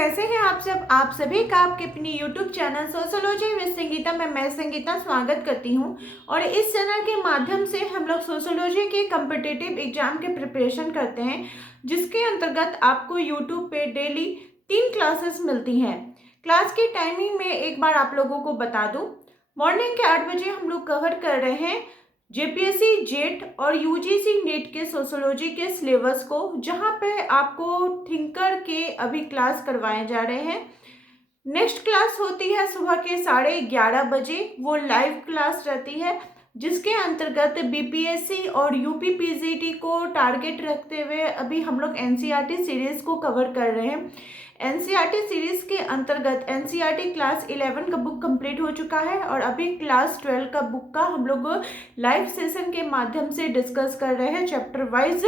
कैसे हैं आप सब। आप सभी का आपके अपनी YouTube channel sociology with Sangeeta में मैं संगीता स्वागत करती हूं। और इस चैनल के माध्यम से हम लोग सोशियोलॉजी के कम्पिटिटिव एग्जाम के प्रिपरेशन करते हैं, जिसके अंतर्गत आपको यूट्यूब पे डेली 3 क्लासेस मिलती हैं। क्लास की टाइमिंग में एक बार आप लोगों को बता दूं, मॉर्निंग के 8 बजे हम लोग कवर कर रहे हैं जेपीएससी जेट और यूजीसी नेट के सोशियोलॉजी के सिलेबस को, जहां पे आपको थिंकर के अभी क्लास करवाए जा रहे हैं। नेक्स्ट क्लास होती है सुबह के 11:30 बजे, वो लाइव क्लास रहती है, जिसके अंतर्गत बीपीएससी और यूपी पीजीटी को टारगेट रखते हुए अभी हम लोग एनसीईआरटी सीरीज को कवर कर रहे हैं। एनसीईआरटी सीरीज के अंतर्गत एनसीईआरटी क्लास 11 का बुक कंप्लीट हो चुका है और अभी क्लास 12 का बुक का हम लोग लाइव सेशन के माध्यम से डिस्कस कर रहे हैं चैप्टर वाइज,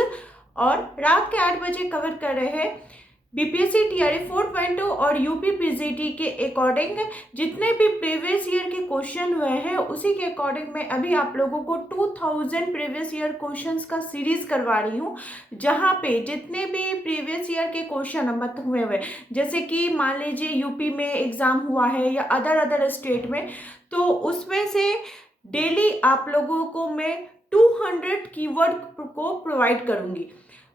और रात के 8 बजे कवर कर रहे हैं बीपीएससी टीआरई 4.0 और यूपी पीजीटी के अकॉर्डिंग जितने भी प्रीवियस ईयर के क्वेश्चन हुए हैं उसी के अकॉर्डिंग मैं अभी आप लोगों को 2000 प्रीवियस ईयर क्वेश्चंस का सीरीज करवा रही हूँ, जहाँ पे जितने भी प्रीवियस ईयर के क्वेश्चन मत हुए जैसे कि मान लीजिए यूपी में एग्जाम हुआ है या अदर स्टेट में, तो उसमें से डेली आप लोगों को मैं 200 कीवर्ड को प्रोवाइड करूंगी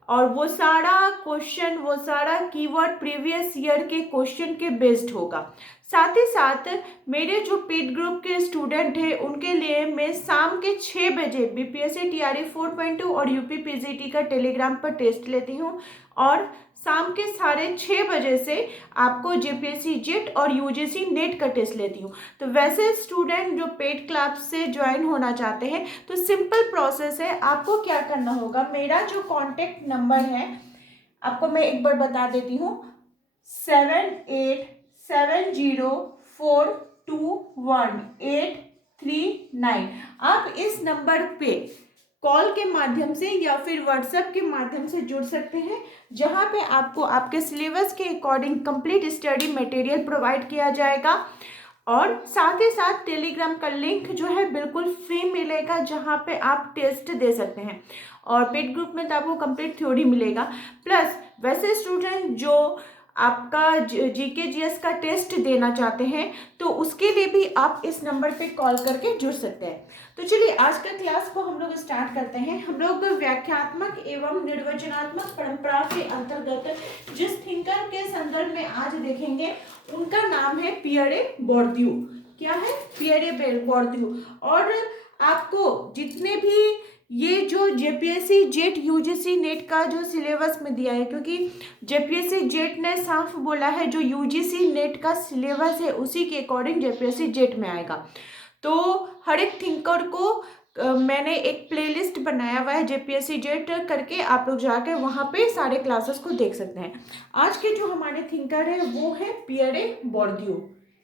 और वो सारा क्वेश्चन, वो सारा कीवर्ड प्रीवियस ईयर के क्वेश्चन के बेस्ड होगा। साथ ही साथ मेरे जो पेड ग्रुप के स्टूडेंट हैं उनके लिए मैं शाम के 6 बजे बीपीएससी टीआरई 4.2 और यूपी पीजीटी का टेलीग्राम पर टेस्ट लेती हूँ, और शाम के 6:30 बजे से आपको जेपीएससी जेट और यूजीसी नेट का टेस्ट लेती हूँ। तो वैसे स्टूडेंट जो पेड क्लास से ज्वाइन होना चाहते हैं तो सिंपल प्रोसेस है, आपको क्या करना होगा, मेरा जो कॉन्टेक्ट नंबर है आपको मैं एक बार बता देती हूँ, 7870421839। आप इस नंबर पे कॉल के माध्यम से या फिर व्हाट्सएप के माध्यम से जुड़ सकते हैं, जहां पे आपको आपके सिलेबस के according complete study material provide किया जाएगा। और साथ ही साथ टेलीग्राम का लिंक जो है बिल्कुल फ्री मिलेगा, जहां पे आप टेस्ट दे सकते हैं, और पेड ग्रुप में तो आपको कंप्लीट थ्योरी मिलेगा। प्लस वैसे स्टूडेंट जो आपका जीके जीएस का टेस्ट देना चाहते हैं तो उसके लिए भी आप इस नंबर पे कॉल करके जुड़ सकते हैं। तो चलिए आज का क्लास को हम लोग स्टार्ट करते हैं। हम लोग व्याख्यात्मक एवं निर्वचनात्मक परंपरा के अंतर्गत जिस थिंकर के संदर्भ में आज देखेंगे उनका नाम है पियरे बोर्दियू। क्या है? पियरे बोर्दियू। और आपको जितने भी ये जो जेपीएससी जेट यूजीसी नेट का जो सिलेबस में दिया है, क्योंकि जेपीएससी जेट ने साफ बोला है जो यूजीसी नेट का सिलेबस है उसी के अकॉर्डिंग जेपीएससी जेट में आएगा। तो हर एक थिंकर को मैंने एक प्लेलिस्ट बनाया हुआ है जेपीएससी जेट करके, आप लोग जाके वहाँ पे सारे क्लासेस को देख सकते हैं। आज के जो हमारे थिंकर है वो है पियरे बोर्दियू।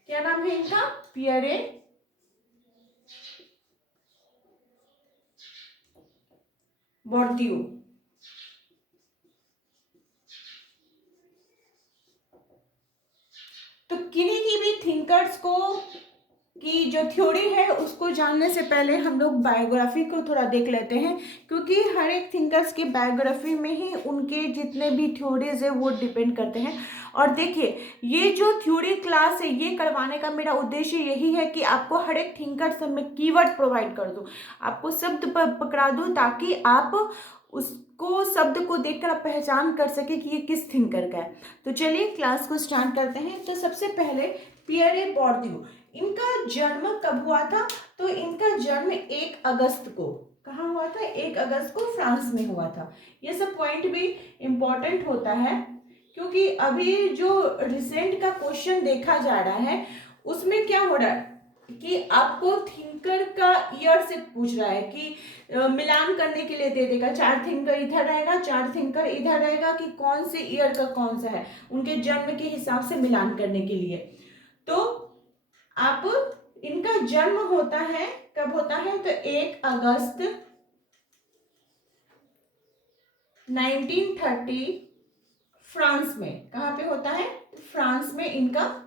क्या नाम है इनका? पियरे बोर्दियू। तो किन्हीं की भी थिंकर्स को की जो थ्योरी है उसको जानने से पहले हम लोग बायोग्राफी को थोड़ा देख लेते हैं, क्योंकि हर एक थिंकर्स की बायोग्राफी में ही उनके जितने भी थ्योरीज है वो डिपेंड करते हैं। और देखिए, ये जो थ्योरी क्लास है ये करवाने का मेरा उद्देश्य यही है कि आपको हर एक थिंकर से मैं कीवर्ड प्रोवाइड कर दूं, आपको शब्द पकड़ा दूं, ताकि आप उसको शब्द को देखकर आप पहचान कर सके कि ये किस थिंकर का है। तो चलिए क्लास को स्टार्ट करते हैं। तो सबसे पहले पियरे बोर्दियू, इनका जन्म कब हुआ था? तो इनका जन्म 1 अगस्त को, कहाँ हुआ था? 1 अगस्त को फ्रांस में हुआ था। ये सब पॉइंट भी इम्पोर्टेंट होता है, क्योंकि अभी जो रिसेंट का क्वेश्चन देखा जा रहा है उसमें क्या हो रहा है कि आपको थिंकर का ईयर से पूछ रहा है कि मिलान करने के लिए दे देगा, 4 थिंकर इधर रहेगा, 4 थिंकर इधर रहेगा, कि कौन से ईयर का कौन सा है, उनके जन्म के हिसाब से मिलान करने के लिए। तो आप इनका जन्म होता है, कब होता है? तो 1 अगस्त 1930 फ्रांस में। कहाँ पे होता है? फ्रांस में इनका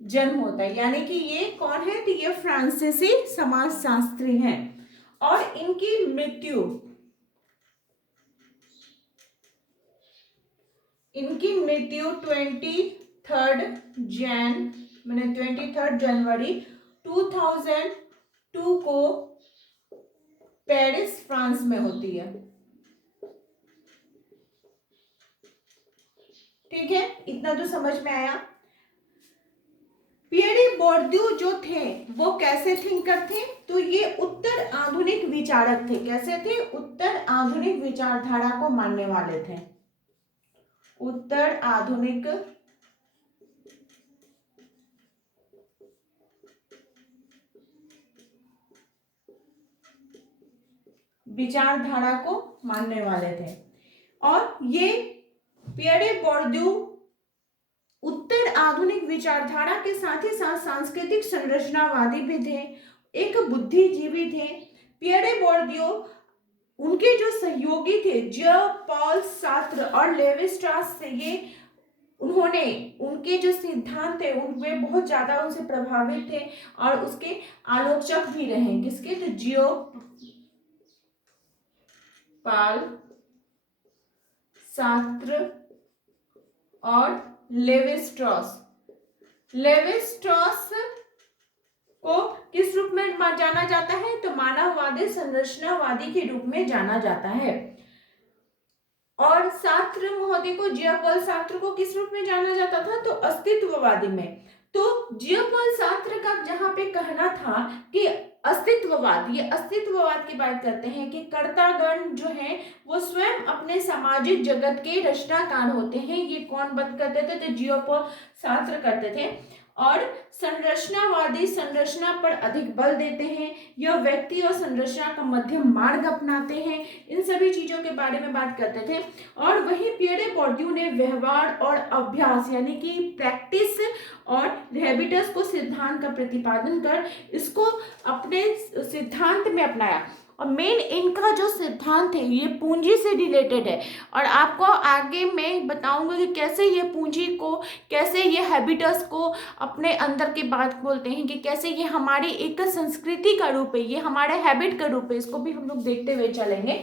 जन्म होता है। यानी कि ये कौन है? तो ये फ्रांसीसी समाजशास्त्री हैं। और इनकी मृत्यु इनकी मृत्यु 23 जनवरी 2002 को पेरिस फ्रांस में होती है। ठीक है, इतना तो समझ में आया। पियरे बोर्दियू जो थे वो कैसे थिंकर थे? तो ये उत्तर आधुनिक विचारक थे। कैसे थे? उत्तर आधुनिक विचारधारा को मानने वाले थे। उत्तर आधुनिक विचारधारा को मानने वाले थे। और ये पियरे बोर्दियू उत्तर आधुनिक विचारधारा के साथ ही साथ सांस्कृतिक संरचनावादी भी थे, एक बुद्धिजीवी थे। पियरे बोर्दियू उनके जो सहयोगी थे जॉन पॉल सार्त्र और लेवी स्ट्रास से ये उन्होंने उनके जो सिद्धांत थे उनपे बहुत ज्यादा उनसे प्रभावित थे और उसके आलोचक भी रहे। किसके? तो जॉन पॉल सार्त्र और लेवी स्ट्रास। लेवी स्ट्रास को किस रूप में जाना जाता है? तो मानववादी संरचनावादी के रूप में जाना जाता है। और सार्त्र महोदय को, जिया पॉल सार्त्र को किस रूप में जाना जाता था? तो अस्तित्ववादी में। तो जिया पॉल सार्त्र का जहां पे कहना था कि अस्तित्ववाद, ये अस्तित्ववाद की बात करते हैं कि कर्तागण जो है वो स्वयं अपने सामाजिक जगत के रचनाकार होते हैं। ये कौन बात करते थे? तो जिया पॉल सार्त्र करते थे। और संरचनावादी संरचना पर अधिक बल देते हैं, यह व्यक्ति और संरचना का मध्यम मार्ग अपनाते हैं, इन सभी चीजों के बारे में बात करते थे। और वहीं पियरे बोर्दियू ने व्यवहार और अभ्यास यानी कि प्रैक्टिस और हैबिटस को सिद्धांत का प्रतिपादन कर इसको अपने सिद्धांत में अपनाया। और मेन इनका जो सिद्धांत है ये पूंजी से रिलेटेड है। और आपको आगे मैं बताऊंगा कि कैसे ये पूंजी को, कैसे ये हैबिटस को अपने अंदर की बात बोलते हैं, कि कैसे ये हमारी एक संस्कृति का रूप है, ये हमारे हैबिट का रूप है। इसको भी हम लोग देखते हुए चलेंगे।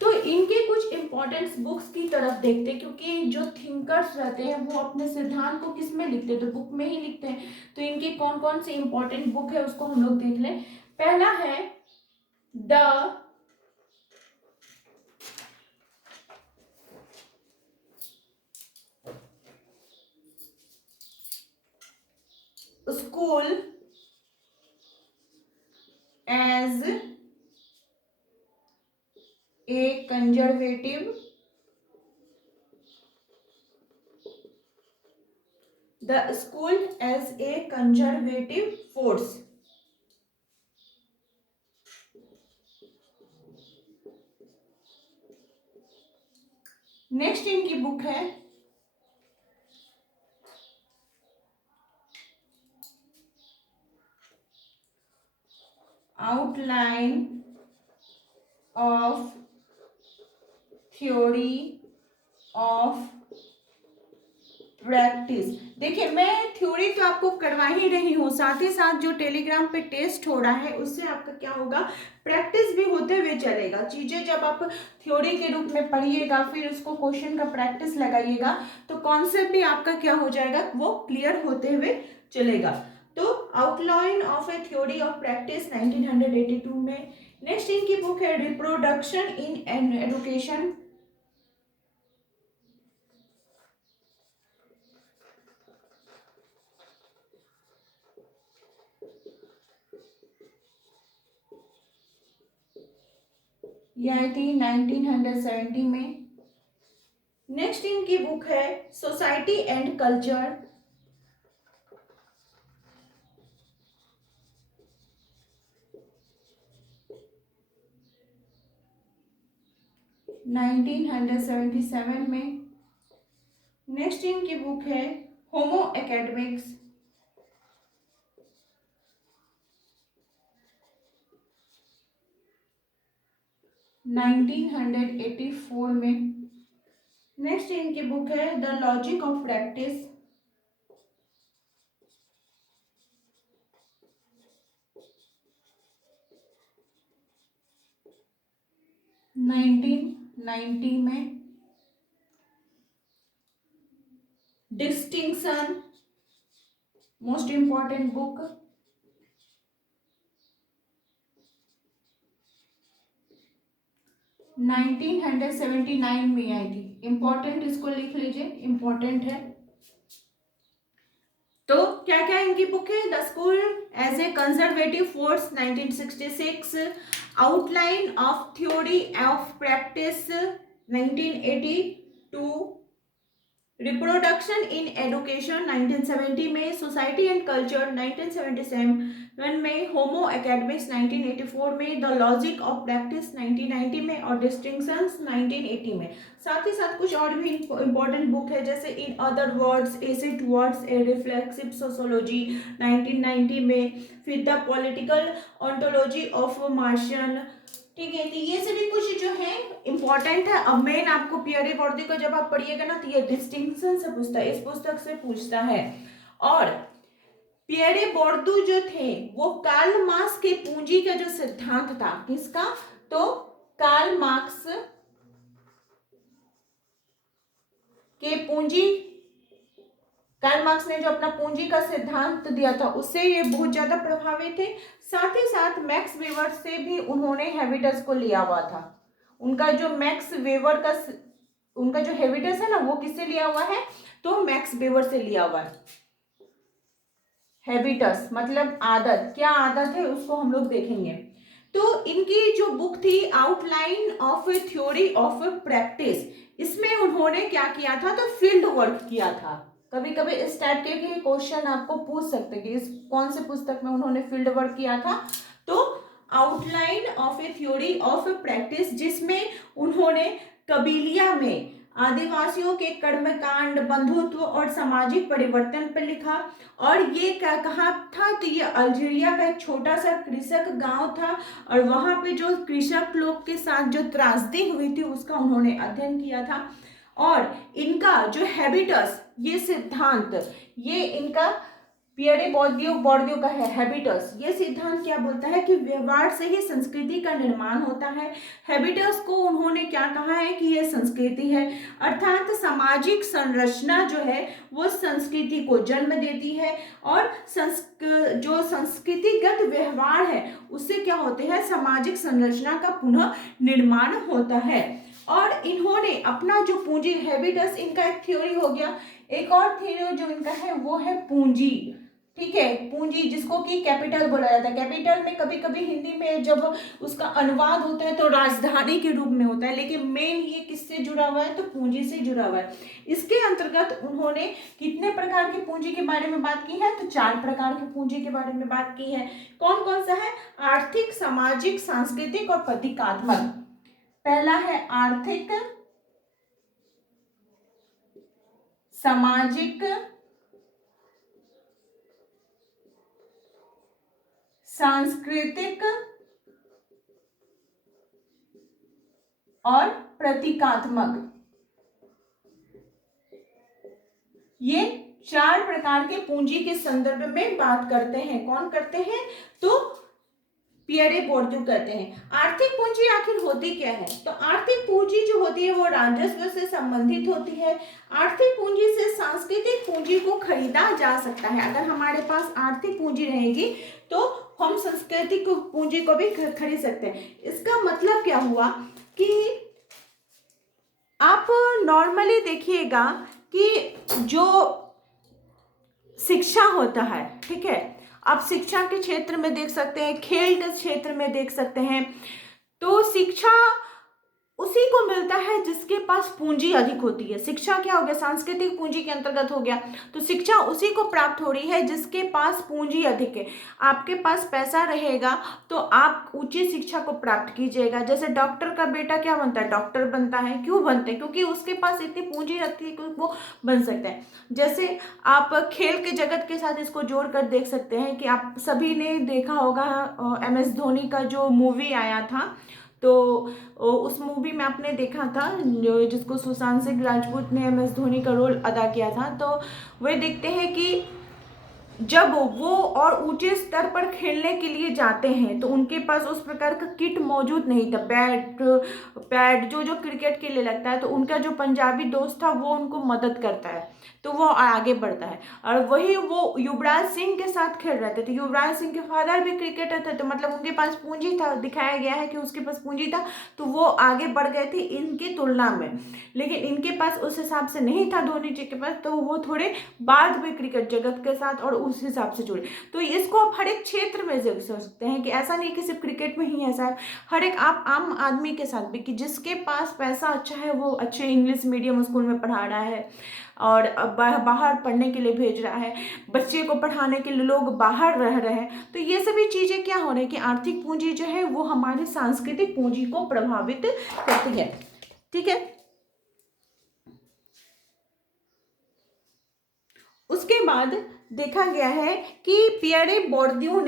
तो इनके कुछ इंपॉर्टेंट बुक्स की तरफ देखते हैं, क्योंकि जो थिंकर्स रहते हैं वो अपने सिद्धांत को किस में लिखते हैं? तो बुक में ही लिखते हैं। तो इनकी कौन कौन सी इंपॉर्टेंट बुक है उसको हम लोग देख लें। पहला है the school as a conservative, the school as a conservative force. Next इनकी बुक है outline of theory of practice. देखिए, मैं थ्योरी तो आपको करवा ही रही हूँ, साथ ही साथ जो टेलीग्राम पे टेस्ट हो रहा है उससे आपका क्या होगा, प्रैक्टिस भी होते हुए चलेगा। चीजें जब आप थ्योरी के रूप में पढ़िएगा फिर उसको क्वेश्चन का प्रैक्टिस लगाइएगा तो कॉन्सेप्ट भी आपका क्या हो जाएगा, वो क्लियर होते हुए चलेगा। तो outline of A theory of practice 1982 में। नेक्स्ट इनकी बुक है रिप्रोडक्शन इन एजुकेशन, यह आई थी 1970 में। नेक्स्ट इनकी बुक है सोसाइटी एंड कल्चर, नाइनटीन 77 में। नेक्स्ट इनकी बुक है होमो एकेडमिक्स, 1984 में। नेक्स्ट इनकी बुक है द लॉजिक ऑफ प्रैक्टिस, 1990 में। Distinction, most important book. Nineteen 1979 में आई थी। इंपॉर्टेंट, इसको लिख लीजिए, इंपॉर्टेंट है। तो क्या क्या इनकी बुक है? The school as a conservative force 1966, outline of theory of practice 1982, reproduction in education 1970 में, सोसाइटी एंड कल्चर 1977 में, होमो एकेडमिक्स 1984 में, द लॉजिक ऑफ प्रैक्टिस 1990 में और डिस्टिंक्शंस 1980 में। साथ ही साथ कुछ और भी इंपॉर्टेंट बुक है, जैसे in other words, essay towards a reflexive sociology 1990 में, फिर द पॉलिटिकल ऑन्टोलॉजी ऑफ मार्शन। ठीक है, तो ये सभी कुछ जो है इंपॉर्टेंट है। अब मेन आपको पियरे बोर्दी को जब आप पढ़िएगा ना, तो ये डिस्टिंक्शन से पूछता है, इस पुस्तक से पूछता है। और पियरे बोर्दू जो थे वो कार्ल मार्क्स के पूंजी का जो सिद्धांत था, किसका? तो कार्ल मार्क्स के पूंजी, कार्ल मार्क्स ने जो अपना पूंजी का सिद्धांत दिया था उससे ये बहुत ज्यादा प्रभावित थे। साथ ही साथ मैक्स वेबर से भी उन्होंने हैबिटस को लिया हुआ था। उनका जो मैक्स वेबर का उनका जो हैबिटस है ना, वो किससे लिया हुआ है? तो मैक्स वेबर से लिया हुआ है। हैबिटस मतलब आदत, क्या आदत है उसको हम लोग देखेंगे। तो इनकी जो बुक थी outline of theory of practice, इसमें उन्होंने क्या किया था? तो फील्ड वर्क किया था। कभी कभी इस टाइप के क्वेश्चन आपको पूछ सकते हैं कि इस कौन से पुस्तक में उन्होंने फील्ड वर्क किया था। तो outline of A theory of practice, जिसमें उन्होंने कबीलिया में आदिवासियों के कर्मकांड, बंधुत्व और सामाजिक परिवर्तन पर लिखा। और ये क्या कहा था? तो ये अल्जीरिया का एक छोटा सा कृषक गांव था और वहां पे जो कृषक लोग के साथ जो त्रासदी हुई थी उसका उन्होंने अध्ययन किया था। और इनका जो हैबिटस, ये सिद्धांत, ये इनका पियरे बोर्दियो का है हैबिटस। ये सिद्धांत क्या बोलता है कि व्यवहार से ही संस्कृति का निर्माण होता है। हैबिटस को उन्होंने क्या कहा है कि ये संस्कृति है, अर्थात सामाजिक संरचना जो है वो संस्कृति को जन्म देती है और जो संस्कृतिगत व्यवहार है उससे क्या होते हैं? सामाजिक संरचना का पुनः निर्माण होता है। और इन्होंने अपना जो पूंजी, हैबिटस इनका एक थ्योरी हो गया। एक और थ्योरी जो इनका है वो है पूंजी। ठीक है, पूंजी जिसको कि कैपिटल बोला जाता है। कैपिटल में कभी कभी हिंदी में जब उसका अनुवाद होता है तो राजधानी के रूप में होता है, लेकिन मेन ये किससे जुड़ा हुआ है? तो पूंजी से जुड़ा हुआ है। इसके अंतर्गत उन्होंने कितने प्रकार की पूंजी के बारे में बात की है? तो 4 प्रकार की पूंजी के बारे में बात की है। कौन कौन सा है? आर्थिक, सामाजिक, सांस्कृतिक और प्रतीकात्मक। पहला है आर्थिक, सामाजिक, सांस्कृतिक और प्रतीकात्मक। ये 4 प्रकार के पूंजी के संदर्भ में बात करते हैं। कौन करते हैं? तो पियरे बोर्दियू कहते हैं। आर्थिक पूंजी आखिर होती क्या है? तो आर्थिक पूंजी जो होती है वो राजस्व से संबंधित होती है। आर्थिक पूंजी से सांस्कृतिक पूंजी को खरीदा जा सकता है। अगर हमारे पास आर्थिक पूंजी रहेगी तो हम सांस्कृतिक पूंजी को भी खरीद सकते हैं। इसका मतलब क्या हुआ कि आप नॉर्मली देखिएगा कि जो शिक्षा होता है, ठीक है, आप शिक्षा के क्षेत्र में देख सकते हैं, खेल के क्षेत्र में देख सकते हैं, तो शिक्षा उसी को मिलता है जिसके पास पूंजी अधिक होती है। शिक्षा क्या हो गया? सांस्कृतिक पूंजी के अंतर्गत हो गया। तो शिक्षा उसी को प्राप्त हो रही है जिसके पास पूंजी अधिक है। आपके पास पैसा रहेगा तो आप उचित शिक्षा को प्राप्त कीजिएगा। जैसे डॉक्टर का बेटा क्या बनता है? डॉक्टर बनता है। क्यों बनते हैं? क्योंकि उसके पास इतनी पूंजी रहती है कि वो बन सकता है। जैसे आप खेल के जगत के साथ इसको जोड़ कर देख सकते हैं कि आप सभी ने देखा होगा MS धोनी का जो मूवी आया था, तो उस मूवी में आपने देखा था जो जिसको सुशांत सिंह राजपूत ने MS धोनी का रोल अदा किया था। तो वे देखते हैं कि जब वो और ऊंचे स्तर पर खेलने के लिए जाते हैं तो उनके पास उस प्रकार का किट मौजूद नहीं था, बैट पैड जो जो क्रिकेट के लिए लगता है, तो उनका जो पंजाबी दोस्त था वो उनको मदद करता है, तो वो आगे बढ़ता है। और वही वो युवराज सिंह के साथ खेल रहे थे, तो युवराज सिंह के फादर भी क्रिकेटर थे, तो मतलब उनके पास पूंजी था, दिखाया गया है कि उसके पास पूंजी था, तो वो आगे बढ़ गए थे इनकी तुलना में। लेकिन इनके पास उस हिसाब से नहीं था धोनी जी के पास, तो वो थोड़े बाद में क्रिकेट जगत के साथ और उस हिसाब से जुड़े। तो इसको आप हर एक क्षेत्र में देख सकते हैं कि ऐसा नहीं कि सिर्फ क्रिकेट में ही ऐसा है, हर एक आप आम आदमी के साथ भी, कि जिसके पास पैसा अच्छा है वो अच्छे इंग्लिश मीडियम स्कूल में पढ़ा रहा है और बाहर पढ़ने के लिए भेज रहा है, बच्चे को पढ़ाने के लिए लोग बाहर रह रहे हैं। तो ये सभी चीज़ें क्या हो रही है कि आर्थिक पूंजी जो है वो हमारी सांस्कृतिक पूंजी को प्रभावित करती है। ठीक है, उसके बाद देखा गया है कि पियरे बोर्दियू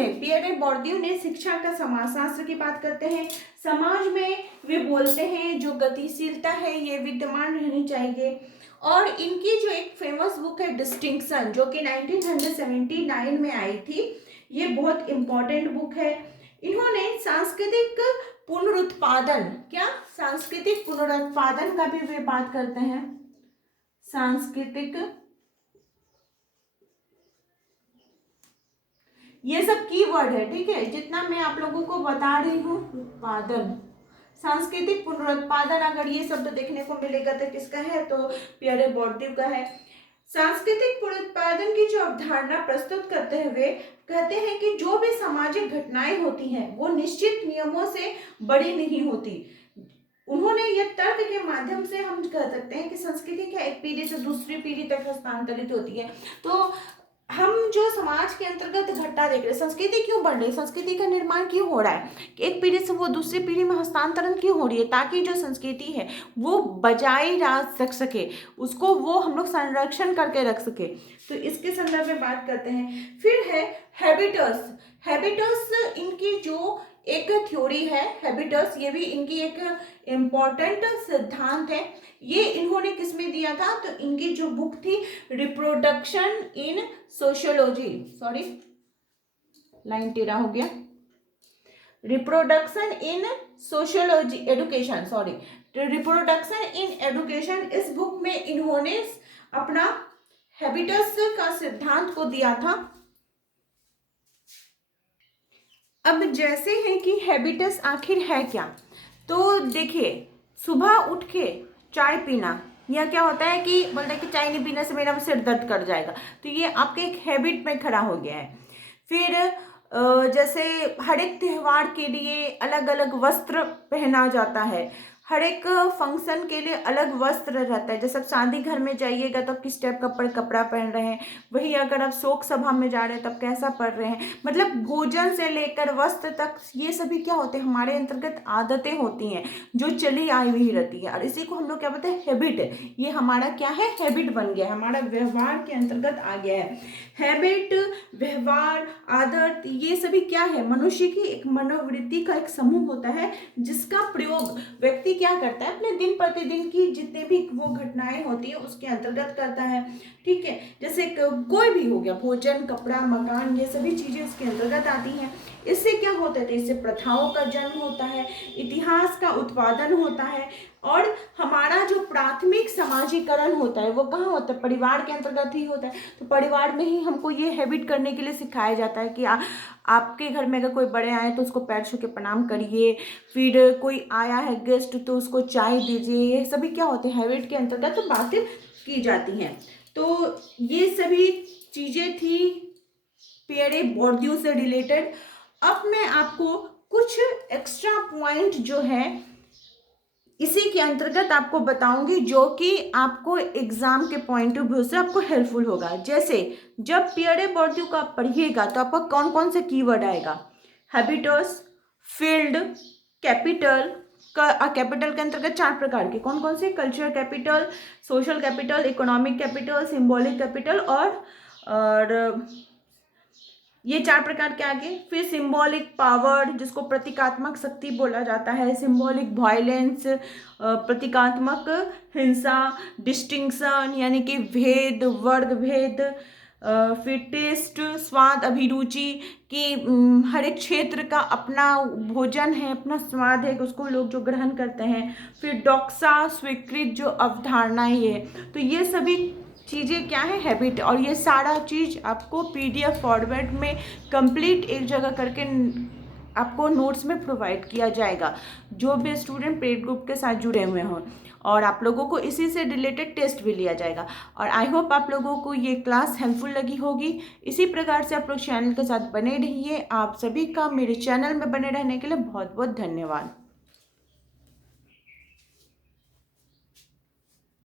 ने शिक्षा का समाजशास्त्र की बात करते हैं। समाज में वे बोलते हैं जो गतिशीलता है ये विद्यमान रहनी चाहिए। और इनकी जो एक फेमस बुक है डिस्टिंक्शन, जो कि 1979 में आई थी, ये बहुत इंपॉर्टेंट बुक है। इन्होंने सांस्कृतिक पुनरुत्पादन का भी वे बात करते हैं। सांस्कृतिक, ये सब कीवर्ड है, ठीक है, जितना मैं आप लोगों को बता रही हूँ। उत्पादन, सांस्कृतिक पुनरुत्पादन, अगर ये शब्द देखने को मिलेगा तो किसका है, तो पियरे बोर्दियू का है। सांस्कृतिक पुनरुत्पादन की जो अवधारणा प्रस्तुत करते हुए कहते हैं कि जो भी सामाजिक घटनाएं होती हैं वो निश्चित नियमों से बड़ी नहीं होती। उन्होंने यह तर्क के माध्यम से हम कह सकते हैं कि संस्कृति क्या एक पीढ़ी से दूसरी पीढ़ी तक हस्तांतरित होती है। तो हम जो समाज के अंतर्गत घटना देख रहे हैं, संस्कृति क्यों बढ़ रही है, संस्कृति का निर्माण क्यों हो रहा है, एक पीढ़ी से वो दूसरी पीढ़ी में हस्तांतरण क्यों हो रही है, ताकि जो संस्कृति है वो बजाई रख सके, उसको वो हम लोग संरक्षण करके रख सके। तो इसके संदर्भ में बात करते हैं। फिर है हैबिटस इनकी जो एक थ्योरी है हैबिटस, ये भी इनकी एक इम्पॉर्टेंट सिद्धांत है। ये इन्होंने किसमें दिया था, तो इनकी जो बुक थी reproduction in sociology, sorry line टेढ़ा हो गया, reproduction in sociology education, sorry reproduction in education, इस बुक में इन्होंने अपना हैबिटस का सिद्धांत को दिया था। अब जैसे है कि हैबिटस आखिर है क्या, तो देखिए सुबह उठ के चाय पीना, या क्या होता है कि बोलते हैं कि चाय नहीं पीने से मेरा सिर दर्द कर जाएगा, तो ये आपके एक हैबिट में खड़ा हो गया है। फिर जैसे हर एक त्यौहार के लिए अलग अलग वस्त्र पहना जाता है, हर एक फंक्शन के लिए अलग वस्त्र रहता है। जैसे आप शादी घर में जाइएगा तो आप किस टाइप का कपड़ा पहन रहे हैं, वही अगर आप शोक सभा में जा रहे हैं तब कैसा पढ़ रहे हैं, मतलब भोजन से लेकर वस्त्र तक ये सभी क्या होते हैं, हमारे अंतर्गत आदतें होती हैं जो चली आई हुई रहती है, और इसी को हम लोग क्या बोलते हैं, हैबिट। ये हमारा क्या है, हैबिट बन गया है, हमारा व्यवहार के अंतर्गत आ गया है। हैबिट, व्यवहार, आदत, ये सभी क्या है, मनुष्य की एक मनोवृत्ति का एक समूह होता है जिसका प्रयोग व्यक्ति क्या करता है, अपने दिन प्रतिदिन की जितने भी वो घटनाएं होती है उसके अंतर्गत करता है। ठीक है, जैसे कोई भी हो गया, भोजन, कपड़ा, मकान, ये सभी चीजें इसके अंतर्गत आती हैं। इससे क्या होता है, इससे प्रथाओं का जन्म होता है, इतिहास का उत्पादन होता है, और हमारा जो प्राथमिक समाजीकरण होता है वो कहाँ होता है, परिवार के अंतर्गत ही होता है। तो परिवार में ही हमको ये हैबिट करने के लिए सिखाया जाता है कि आपके घर में अगर कोई बड़े आए तो उसको पैर छू के प्रणाम करिए, फिर कोई आया है गेस्ट तो उसको चाय दीजिए, ये सभी क्या होते हैं, हैबिट के अंतर्गत तो बातें की जाती हैं। तो ये सभी चीज़ें थी पियरे बोर्दियू से रिलेटेड। अब मैं आपको कुछ एक्स्ट्रा पॉइंट जो है इसी के अंतर्गत आपको बताऊंगी जो कि आपको एग्जाम के पॉइंट ऑफ व्यू से आपको हेल्पफुल होगा। जैसे जब पियरे बोर्दियू का पढ़िएगा तो आपको कौन कौन से कीवर्ड आएगा, हैबिटस, फील्ड, कैपिटल कैपिटल के अंतर्गत 4 प्रकार के, कौन कौन से, cultural capital, social capital, economic capital, symbolic capital, और ये 4 प्रकार के आगे। फिर सिंबॉलिक पावर जिसको प्रतीकात्मक शक्ति बोला जाता है, सिंबॉलिक वायलेंस प्रतीकात्मक हिंसा, डिस्टिंक्शन यानी कि भेद, वर्ग भेद, फिर टेस्ट, स्वाद, अभिरुचि कि हर एक क्षेत्र का अपना भोजन है, अपना स्वाद है, उसको लोग जो ग्रहण करते हैं। फिर डोक्सा, स्वीकृत जो अवधारणाएं है, तो ये सभी चीज़ें क्या है, हैबिट। और ये सारा चीज़ आपको PDF फॉर्मेट में कंप्लीट एक जगह करके आपको नोट्स में प्रोवाइड किया जाएगा, जो भी स्टूडेंट पेड ग्रुप के साथ जुड़े हुए हों। और आप लोगों को इसी से रिलेटेड टेस्ट भी लिया जाएगा। और आई होप आप लोगों को ये क्लास हेल्पफुल लगी होगी। इसी प्रकार से आप लोग चैनल के साथ बने रहिए। आप सभी का मेरे चैनल में बने रहने के लिए बहुत बहुत धन्यवाद।